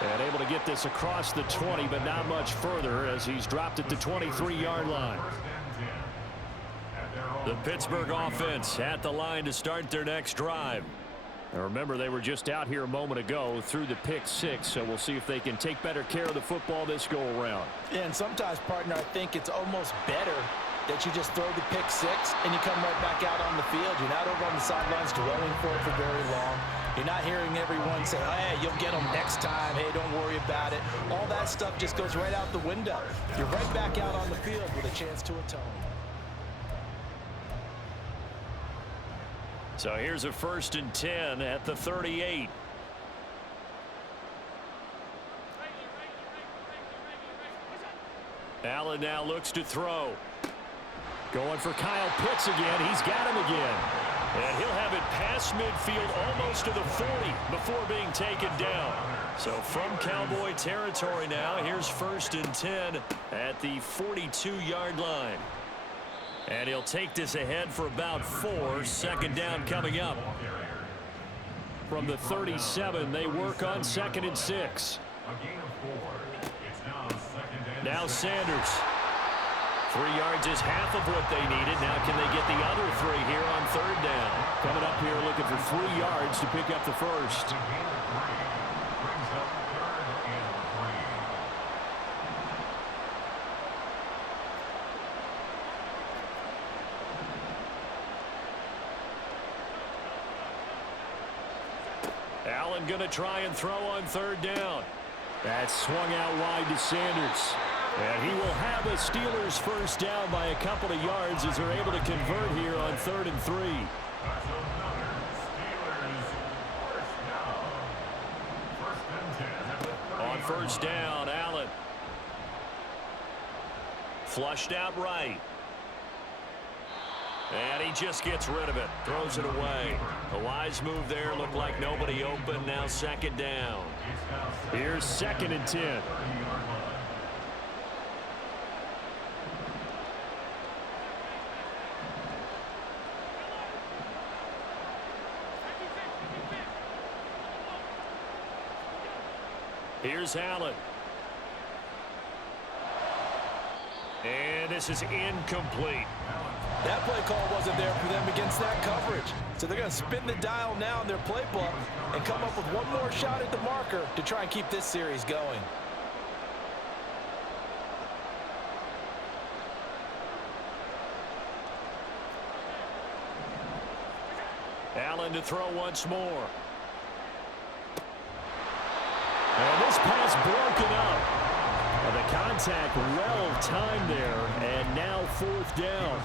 And able to get this across the 20, but not much further as he's dropped at the 23-yard line. The Pittsburgh offense at the line to start their next drive. Now remember, they were just out here a moment ago through the pick 6, so we'll see if they can take better care of the football this go-around. Yeah, and sometimes, partner, I think it's almost better that you just throw the pick 6 and you come right back out on the field. You're not over on the sidelines dwelling for it for very long. You're not hearing everyone say, hey, you'll get them next time. Hey, don't worry about it. All that stuff just goes right out the window. You're right back out on the field with a chance to atone. So here's a 1st and 10 at the 38. Allen now looks to throw. Going for Kyle Pitts again. He's got him again. And he'll have it past midfield almost to the 40 before being taken down. So from Cowboy territory now, here's 1st and 10 at the 42-yard line. And he'll take this ahead for about 4. 2nd down coming up. From the 37, they work on 2nd and 6. Now Sanders. 3 yards is half of what they needed. Now can they get the other 3 here on 3rd down? Coming up here looking for 3 yards to pick up the 1st. Allen going to try and throw on 3rd down. That's swung out wide to Sanders. And he will have a Steelers 1st down by a couple of yards as they're able to convert here on 3rd and 3. On 1st down, Allen. Flushed out right. And he just gets rid of it. Throws it away. A wise move there. Looked like nobody open. Now 2nd down. Here's 2nd and 10. Here's Allen. And this is incomplete. That play call wasn't there for them against that coverage. So they're going to spin the dial now in their playbook and come up with one more shot at the marker to try and keep this series going. Allen to throw once more. And this pass broken up. And the contact well timed there, and now 4th down.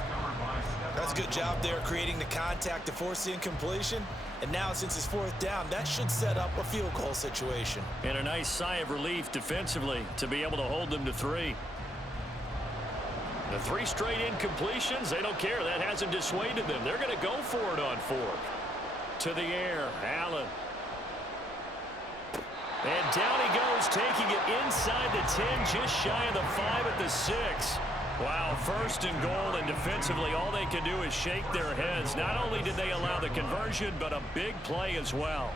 That's a good job there creating the contact to force the incompletion. And now since it's 4th down, that should set up a field goal situation. And a nice sigh of relief defensively to be able to hold them to 3. The 3 straight incompletions, they don't care. That hasn't dissuaded them. They're going to go for it on 4th. To the air, Allen. And down he goes, taking it inside the 10, just shy of the 5 at the 6. Wow, 1st and goal, and defensively all they can do is shake their heads. Not only did they allow the conversion, but a big play as well.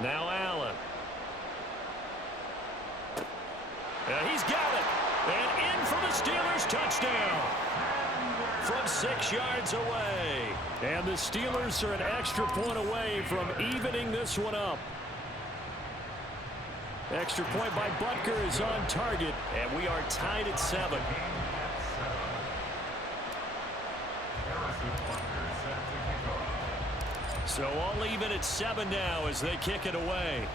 Now Allen. And he's got it. And in for the Steelers, touchdown. From 6 yards away. And the Steelers are an extra point away from evening this one up. Extra point by Butker is on target, and we are tied at 7. So all even at 7 now as they kick it away.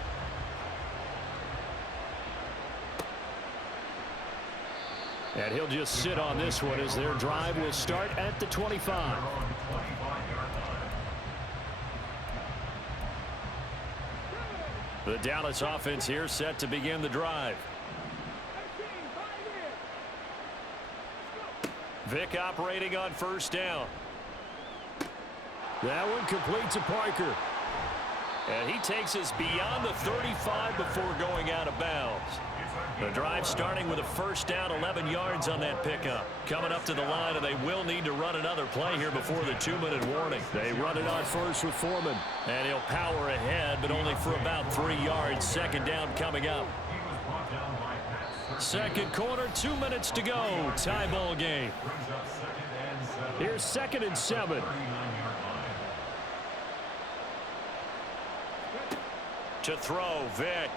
And he'll just sit on this one as their drive will start at the 25. The Dallas offense here set to begin the drive. Vick operating on 1st down. That one completes to Parker. And he takes us beyond the 35 before going out of bounds. The drive starting with a first down, 11 yards on that pickup. Coming up to the line, and they will need to run another play here before the 2-minute warning. They run it on first with Foreman. And he'll power ahead, but only for about 3 yards. Second down coming up. Second quarter, 2 minutes to go. Tie ball game. Here's 2nd and 7. To throw, Vick.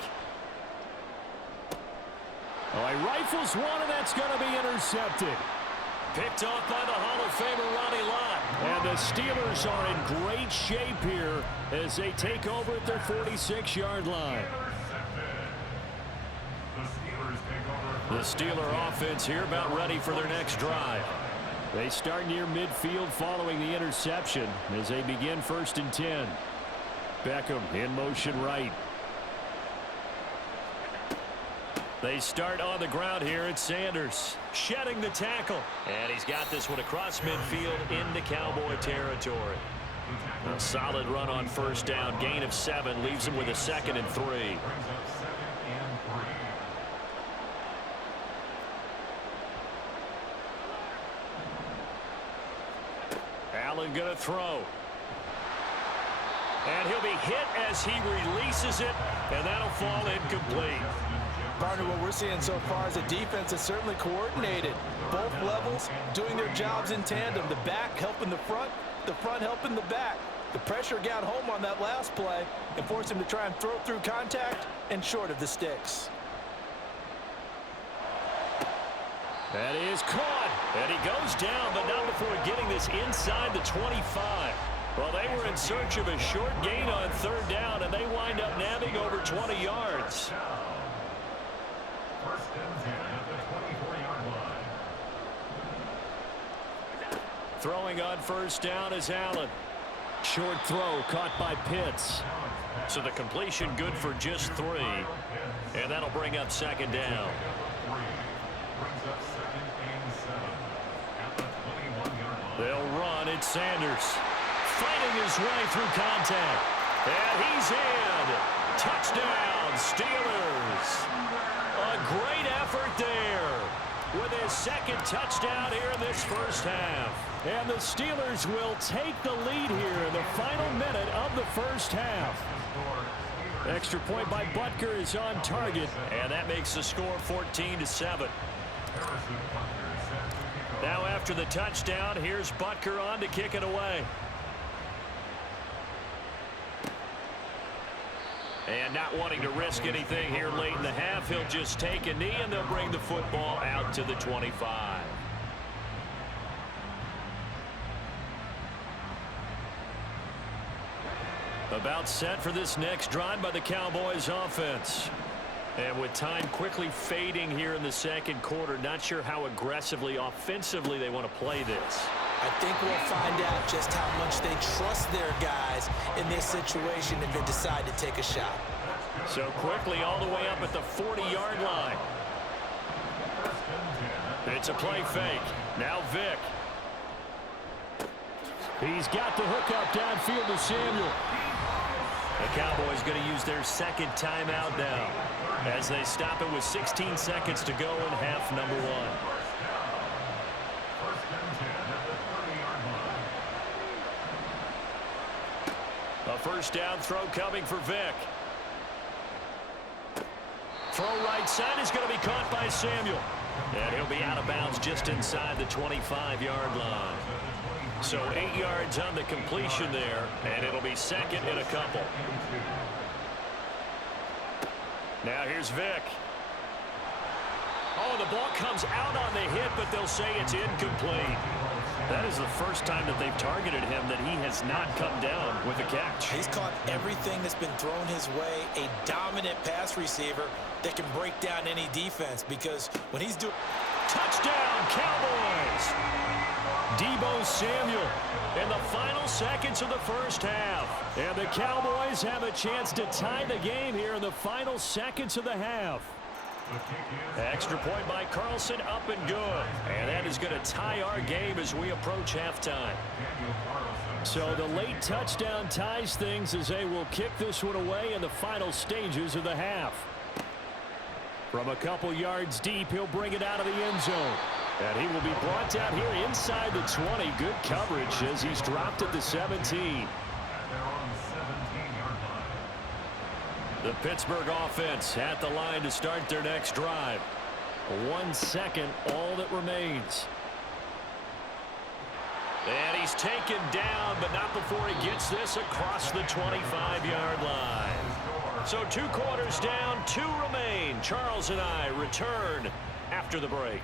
Oh, he rifles one, and that's going to be intercepted. Picked off by the Hall of Famer Ronnie Lott. And the Steelers are in great shape here as they take over at their 46-yard line. The Steeler offense here about ready for their next drive. They start near midfield following the interception as they begin 1st and 10. Beckham in motion right. They start on the ground here at Sanders. Shedding the tackle. And he's got this one across midfield into Cowboy territory. A solid run on first down. Gain of 7 leaves him with a 2nd and 3. Allen going to throw. And he'll be hit as he releases it, and that'll fall incomplete. Partner, what we're seeing so far is a defense that's certainly coordinated. Both levels doing their jobs in tandem. The back helping the front helping the back. The pressure got home on that last play and forced him to try and throw through contact and short of the sticks. That is caught, and he goes down, but not before getting this inside the 25. Well, they were in search of a short gain on 3rd down, and they wind up nabbing over 20 yards. First and 10 at the 24-yard line. Throwing on first down is Allen. Short throw caught by Pitts. So the completion good for just 3. And that'll bring up 2nd down. They'll run at Sanders. Fighting his way through contact. And he's in. Touchdown, Steelers. A great effort there with his 2nd touchdown here in this first half. And the Steelers will take the lead here in the final minute of the first half. Extra point by Butker is on target, and that makes the score 14-7. Now after the touchdown, here's Butker on to kick it away. And not wanting to risk anything here late in the half, he'll just take a knee, and they'll bring the football out to the 25. About set for this next drive by the Cowboys offense. And with time quickly fading here in the 2nd quarter, not sure how aggressively, offensively they want to play this. I think we'll find out just how much they trust their guys in this situation if they decide to take a shot. So quickly all the way up at the 40-yard line. It's a play fake. Now Vick. He's got the hook up downfield to Samuel. The Cowboys going to use their 2nd timeout now as they stop it with 16 seconds to go in half number 1. A first down throw coming for Vick. Throw right side is going to be caught by Samuel. And he'll be out of bounds just inside the 25-yard line. So 8 yards on the completion there, and it'll be 2nd and a couple. Now here's Vick. Oh, the ball comes out on the hit, but they'll say it's incomplete. That is the first time that they've targeted him that he has not come down with a catch. He's caught everything that's been thrown his way. A dominant pass receiver that can break down any defense, because when he's doing... Touchdown, Cowboys! Deebo Samuel in the final seconds of the first half. And the Cowboys have a chance to tie the game here in the final seconds of the half. Extra point by Carlson, up and good. And that is going to tie our game as we approach halftime. So the late touchdown ties things as they will kick this one away in the final stages of the half. From a couple yards deep, he'll bring it out of the end zone. And he will be brought down here inside the 20. Good coverage as he's dropped at the 17. The Pittsburgh offense at the line to start their next drive. 1 second, all that remains. And he's taken down, but not before he gets this across the 25-yard line. So 2 quarters down, 2 remain. Charles and I return after the break.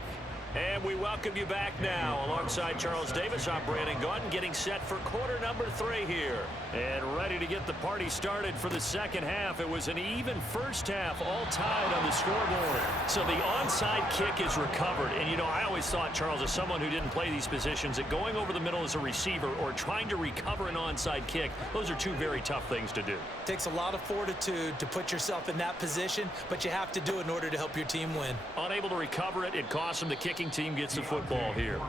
And we welcome you back now alongside Charles Davis. I'm Brandon Gaughton getting set for quarter number 3 here. And ready to get the party started for the second half. It was an even first half, all tied on the scoreboard. So the onside kick is recovered. And, you know, I always thought, Charles, as someone who didn't play these positions, that going over the middle as a receiver or trying to recover an onside kick, those are 2 very tough things to do. It takes a lot of fortitude to put yourself in that position, but you have to do it in order to help your team win. Unable to recover it, it costs him. The kicking team gets the football here.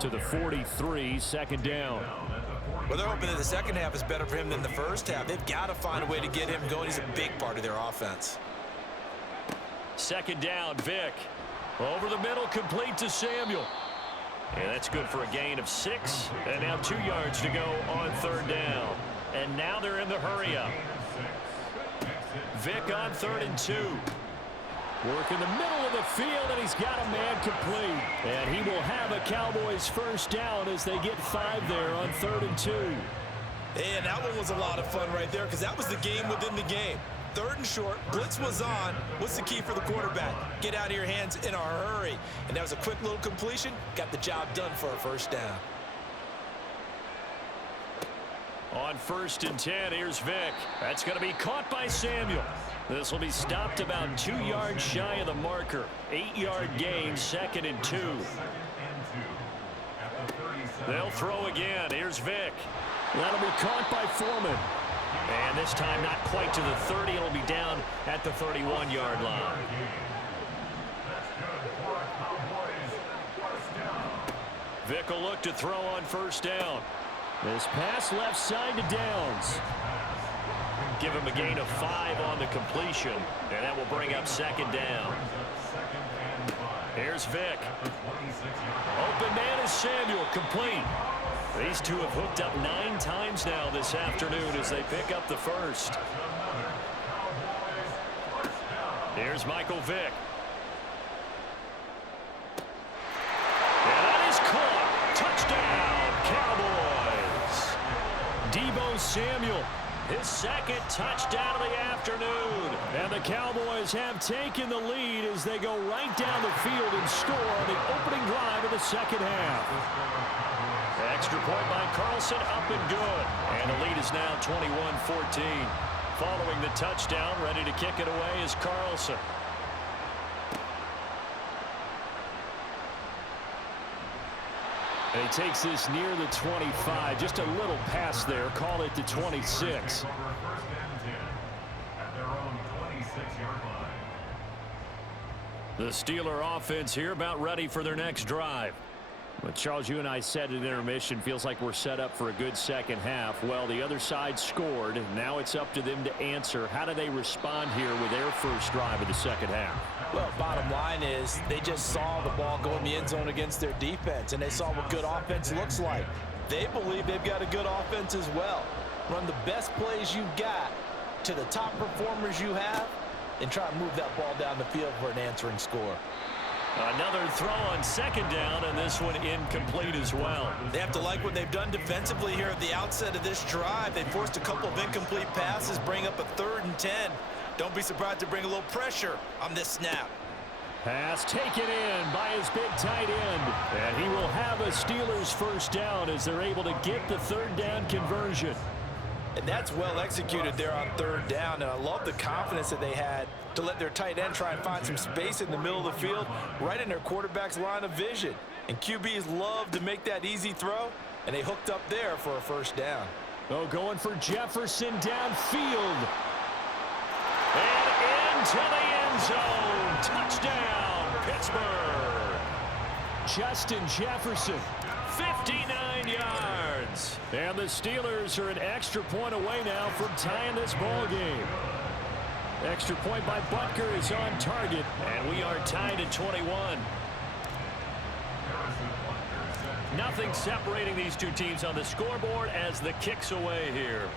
To the 43, second down. Well, they're hoping that the second half is better for him than the first half. They've got to find a way to get him going. He's a big part of their offense. Second down, Vick. Over the middle, complete to Samuel. And that's good for a gain of 6. And now 2 yards to go on third down. And now they're in the hurry-up. Vick on 3rd and 2. Work in the middle of the field, and he's got a man complete. And he will have a Cowboys first down as they get 5 there on 3rd and 2. And that one was a lot of fun right there because that was the game within the game. 3rd and short, blitz was on. What's the key for the quarterback? Get out of your hands in a hurry. And that was a quick little completion. Got the job done for a first down. On 1st and 10, here's Vick. That's going to be caught by Samuel. This will be stopped about 2 yards shy of the marker. 8-yard gain, 2nd and 2. They'll throw again. Here's Vick. That'll be caught by Foreman. And this time not quite to the 30. It'll be down at the 31-yard line. Vick will look to throw on first down. This pass left side to Downs. Give him a gain of 5 on the completion. And that will bring up second down. Here's Vick. Open man is Samuel, complete. These two have hooked up 9 times now this afternoon as they pick up the first. Here's Michael Vick. And that is caught. Touchdown, Cowboys. Deebo Samuel, his 2nd touchdown of the afternoon. And the Cowboys have taken the lead as they go right down the field and score on the opening drive of the second half. Extra point by Carlson, up and good. And the lead is now 21-14. Following the touchdown, ready to kick it away is Carlson. And he takes this near the 25. Just a little pass there. Call it the 26. The Steeler offense here about ready for their next drive. But Charles, you and I said at intermission, feels like we're set up for a good second half. Well, the other side scored. Now it's up to them to answer. How do they respond here with their first drive of the second half? Well, bottom line is they just saw the ball go in the end zone against their defense, and they saw what good offense looks like. They believe they've got a good offense as well. Run the best plays you've got to the top performers you have, and try to move that ball down the field for an answering score. Another throw on second down, and this one incomplete as well. They have to like what they've done defensively here at the outset of this drive. They forced a couple of incomplete passes, bring up a 3rd and 10. Don't be surprised to bring a little pressure on this snap. Pass taken in by his big tight end. And he will have a Steelers first down as they're able to get the 3rd down conversion. And that's well executed there on 3rd down. And I love the confidence that they had to let their tight end try and find some space in the middle of the field, right in their quarterback's line of vision. And QBs love to make that easy throw, and they hooked up there for a first down. Oh, going for Jefferson downfield. And into the end zone. Touchdown, Pittsburgh. Justin Jefferson, 59 yards. And the Steelers are an extra point away now from tying this ball game. Extra point by Butker is on target, and we are tied at 21. Nothing separating these two teams on the scoreboard as the kick's away here.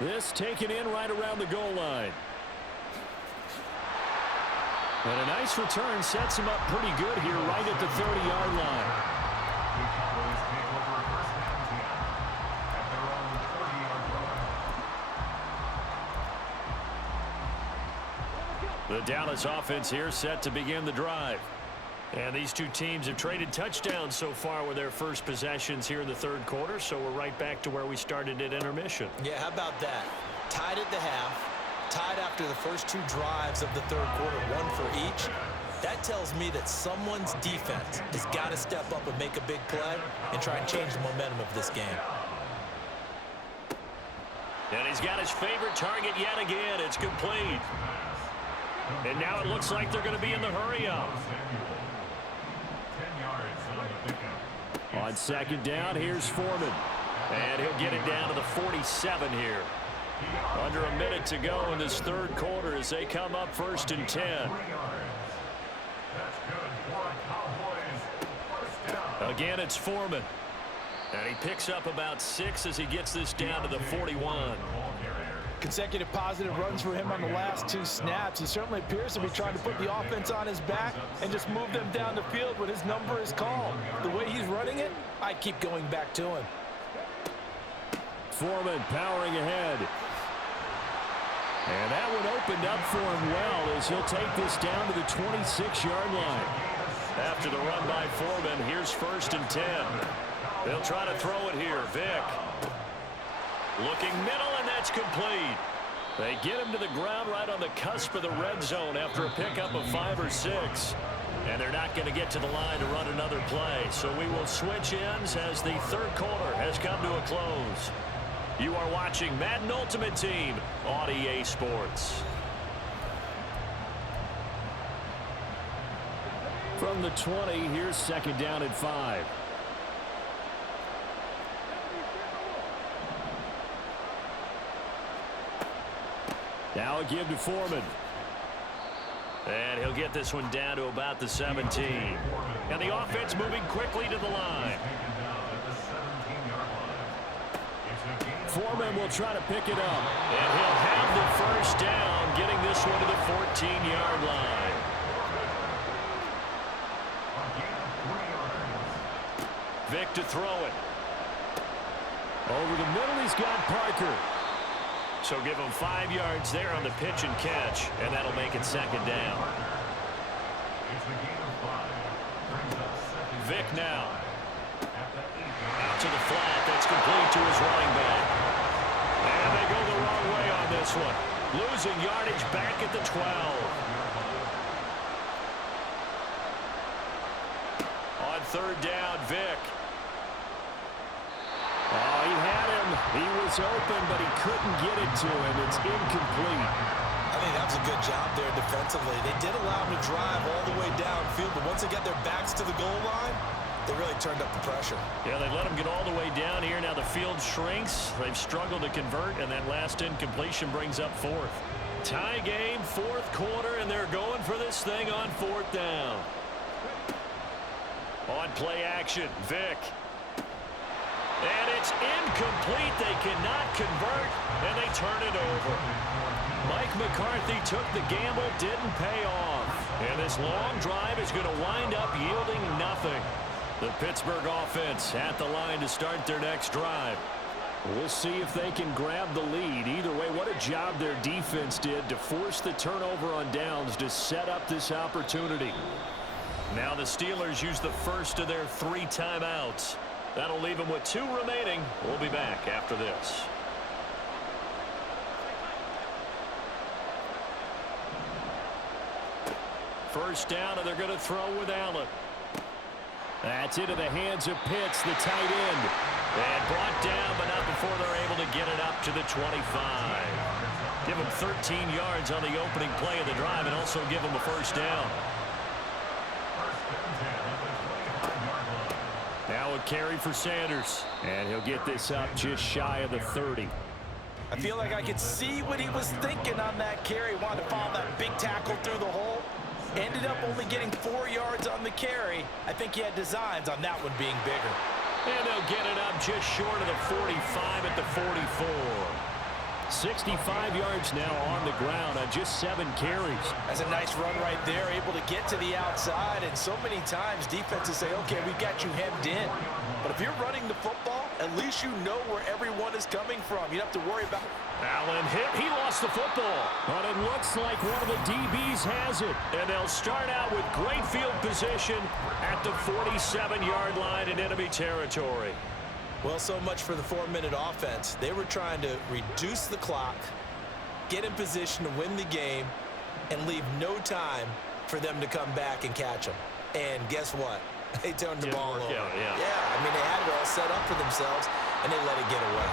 This taken in right around the goal line. And a nice return sets him up pretty good here right at the 30-yard line. The Dallas offense here set to begin the drive. And these two teams have traded touchdowns so far with their first possessions here in the third quarter, so we're right back to where we started at intermission. Yeah, how about that? Tied at the half, tied after the first two drives of the third quarter, one for each. That tells me that someone's defense has got to step up and make a big play and try and change the momentum of this game. And he's got his favorite target yet again. It's complete. And now it looks like they're going to be in the hurry-up. On second down, here's Foreman. And he'll get it down to the 47 here. Under a minute to go in this third quarter as they come up 1st and 10. Again, it's Foreman. And he picks up about 6 as he gets this down to the 41. Consecutive positive runs for him on the last 2 snaps. He certainly appears to be trying to put the offense on his back and just move them down the field when his number is called. The way he's running it, I keep going back to him. Foreman powering ahead. And that one opened up for him well as he'll take this down to the 26-yard line. After the run by Foreman, here's 1st and 10. They'll try to throw it here. Vick. Looking middle, and that's complete. They get him to the ground right on the cusp of the red zone after a pickup of 5 or 6. And they're not going to get to the line to run another play. So we will switch ends as the third quarter has come to a close. You are watching Madden Ultimate Team on EA Sports. From the 20, here's second down at 5. Now a give to Foreman. And he'll get this one down to about the 17. And the offense moving quickly to the line. Foreman will try to pick it up. And he'll have the first down, getting this one to the 14-yard line. Vick to throw it. Over the middle, he's got Parker. So give him 5 yards there on the pitch and catch, and that'll make it second down. Vick now. Out to the flat. That's complete to his running back. And they go the wrong way on this one. Losing yardage back at the 12. On third down, Vick. Oh, he had him. He was open, but he couldn't get it to him. It's incomplete. I think that was a good job there defensively. They did allow him to drive all the way downfield, but once they got their backs to the goal line, they really turned up the pressure. Yeah, they let him get all the way down here. Now the field shrinks. They've struggled to convert, and that last incompletion brings up 4th. Tie game, 4th quarter, and they're going for this thing on 4th down. On play action, Vick. And it's incomplete. They cannot convert, and they turn it over. Mike McCarthy took the gamble, didn't pay off. And this long drive is going to wind up yielding nothing. The Pittsburgh offense at the line to start their next drive. We'll see if they can grab the lead. Either way, what a job their defense did to force the turnover on downs to set up this opportunity. Now the Steelers use the first of their 3 timeouts. That'll leave them with 2 remaining. We'll be back after this. First down, and they're going to throw with Allen. That's into the hands of Pitts, the tight end. And brought down, but not before they're able to get it up to the 25. Give them 13 yards on the opening play of the drive and also give them a first down. Now a carry for Sanders. And he'll get this up just shy of the 30. I feel like I could see what he was thinking on that carry. Wanted to follow that big tackle through the hole. Ended up only getting 4 yards on the carry. I think he had designs on that one being bigger. And they'll get it up just short of the 45 at the 44. 65 yards now on the ground on just 7 carries. That's a nice run right there, able to get to the outside. And so many times defenses say, okay, we've got you hemmed in. But if you're running the football, at least you know where everyone is coming from. You don't have to worry about... Allen hit. He lost the football. But it looks like one of the DBs has it. And they'll start out with great field position at the 47-yard line in enemy territory. Well, so much for the 4-minute offense. They were trying to reduce the clock, get in position to win the game, and leave no time for them to come back and catch them. And guess what? They turned the ball over. Yeah, I mean, they had it all set up for themselves, and they let it get away.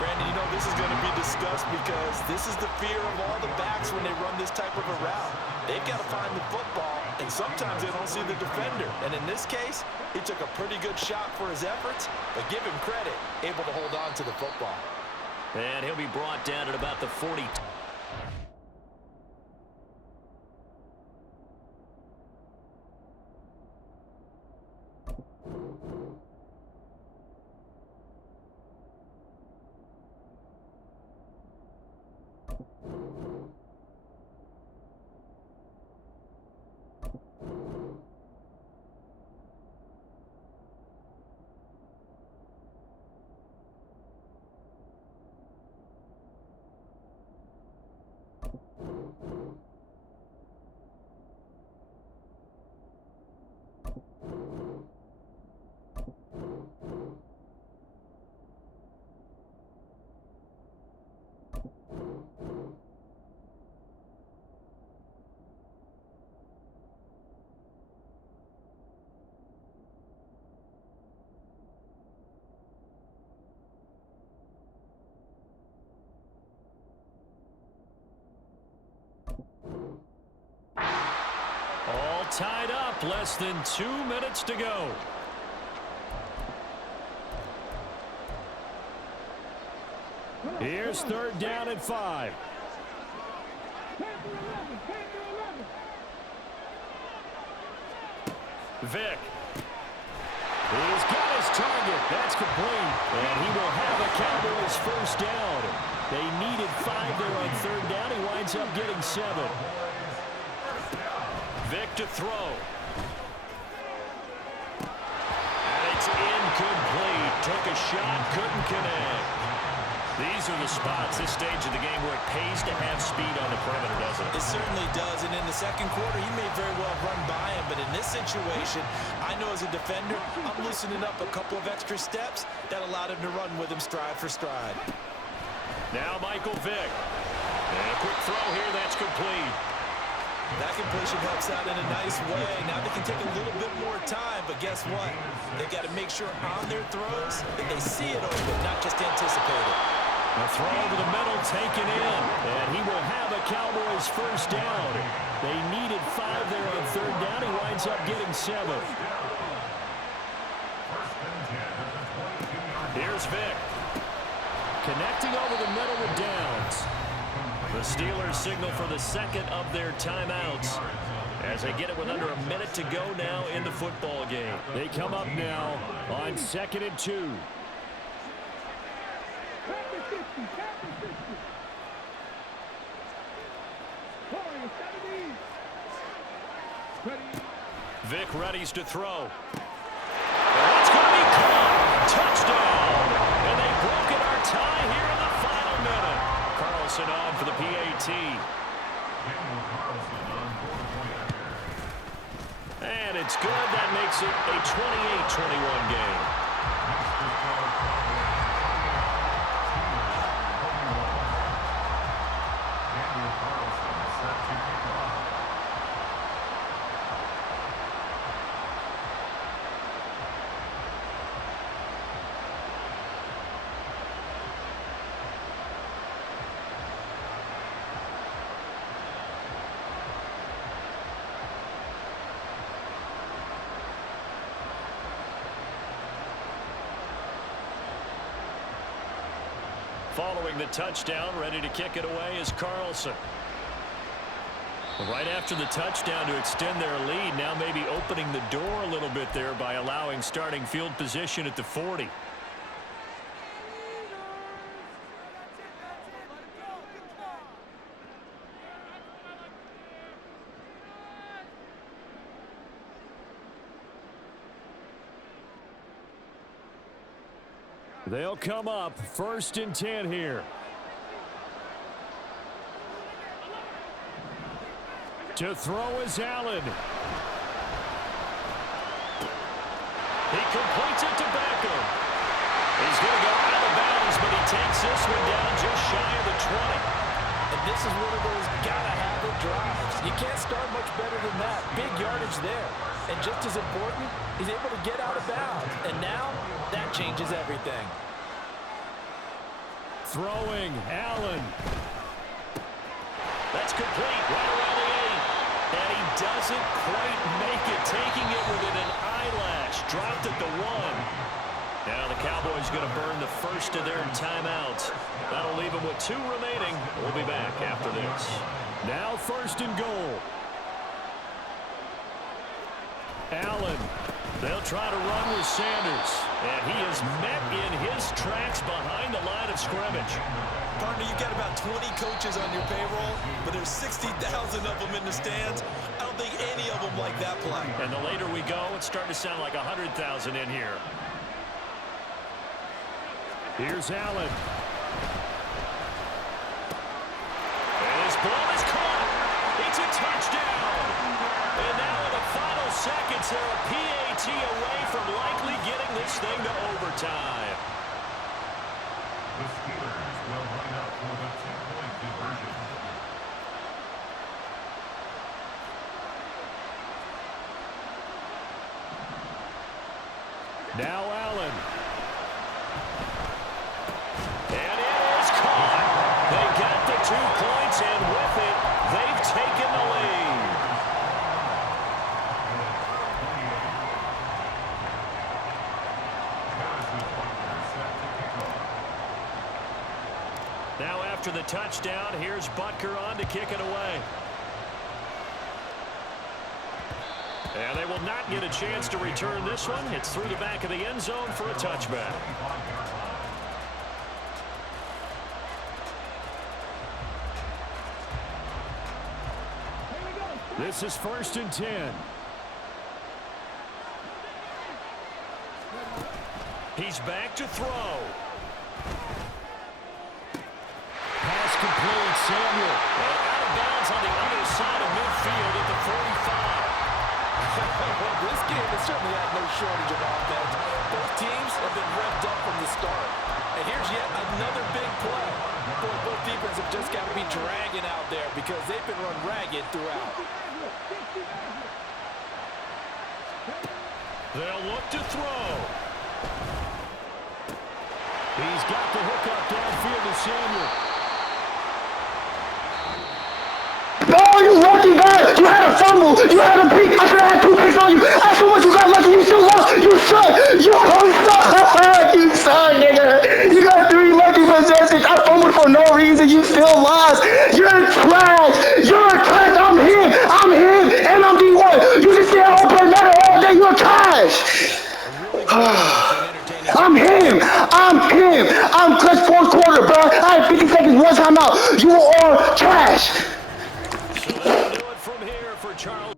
Brandon, you know this is going to be discussed because this is the fear of all the backs when they run this type of a route. They've got to find the football, and sometimes they don't see the defender. And in this case, he took a pretty good shot for his efforts, but give him credit, able to hold on to the football. And he'll be brought down at about the 40. All tied up, less than 2 minutes to go. Here's 3rd down and 5. Vick. He's got his target. That's complete. And he will have a Cowboys first down. They needed 5 there on 3rd down. He winds up getting 7. Vick to throw. And it's incomplete. Took a shot, couldn't connect. These are the spots, this stage of the game, where it pays to have speed on the perimeter, doesn't it? It certainly does, and in the second quarter, he may very well run by him, but in this situation, I know as a defender, I'm loosening up a couple of extra steps that allowed him to run with him stride for stride. Now Michael Vick. And a quick throw here, that's complete. That completion helps out in a nice way. Now they can take a little bit more time, but guess what? They've got to make sure on their throws that they see it open, not just anticipate it. A throw over the middle taken in, and he will have a Cowboys first down. They needed 5 there on 3rd down. He winds up getting 7. Here's Vick. Connecting over the middle with downs. The Steelers signal for the second of their timeouts as they get it with under a minute to go now in the football game. They come up now on 2nd and 2. Vick readies to throw. That's going to be caught. Touchdown. And they've broken our tie here in the final minute. Carlson on for the PAT. And it's good. That makes it a 28-21 game. following the touchdown. Ready to kick it away is Carlson. Right after the touchdown to extend their lead, now maybe opening the door a little bit there by allowing starting field position at the 40. They'll come up 1st and 10 here. To throw is Allen. He completes it to Beckham. He's going to go out of bounds, but he takes this one down just shy of the 20. And this is one of those gotta-have-it drives. You can't start much better than that. Big yardage there. And just as important, he's able to get out of bounds. And now, that changes everything. Throwing, Allen. That's complete, right around the 8. And he doesn't quite make it, taking it within an eyelash. Dropped at the 1. Now the Cowboys going to burn the first of their timeouts. That'll leave them with 2 remaining. We'll be back after this. Now 1st and goal. Allen. They'll try to run with Sanders. And he is met in his tracks behind the line of scrimmage. Partner, you've got about 20 coaches on your payroll, but there's 60,000 of them in the stands. I don't think any of them like that play. And the later we go, it's starting to sound like 100,000 in here. Here's Allen. And his ball is caught. It's a touchdown. And now in the final seconds, they're a PAT away from likely getting this thing to overtime. The Steelers will line up for the 2-point conversion. Now Allen. And it is caught. They got the 2 points, and with it, they've taken the lead. Now after the touchdown, here's Butker on to kick it away. And they will not get a chance to return this one. It's through the back of the end zone for a touchback. This is 1st and 10. He's back to throw. Pass complete, Samuel. And out of bounds on the other side of midfield at the 45. Well, this game has certainly had no shortage of offense. Both teams have been revved up from the start. And here's yet another big play. Boy, both defenses have just got to be dragging out there because they've been run ragged throughout. They'll look to throw. He's got the hook up downfield to Samuel. Oh, you lucky guy! You had a fumble! You had a pick! I should have had 2 picks on you! That's how much you got lucky! You still lost! You suck! You suck! You suck, nigga! You got 3 lucky possessions! I fumbled for no reason! You still lost! You're trash! You're trash! I'm him! And I'm D1! You just say I don't play Madden all day! You're trash! I'm him! I'm clutch 4th quarter, bro! I had 50 seconds, 1 timeout! You are trash! So that'll do it from here for Charles.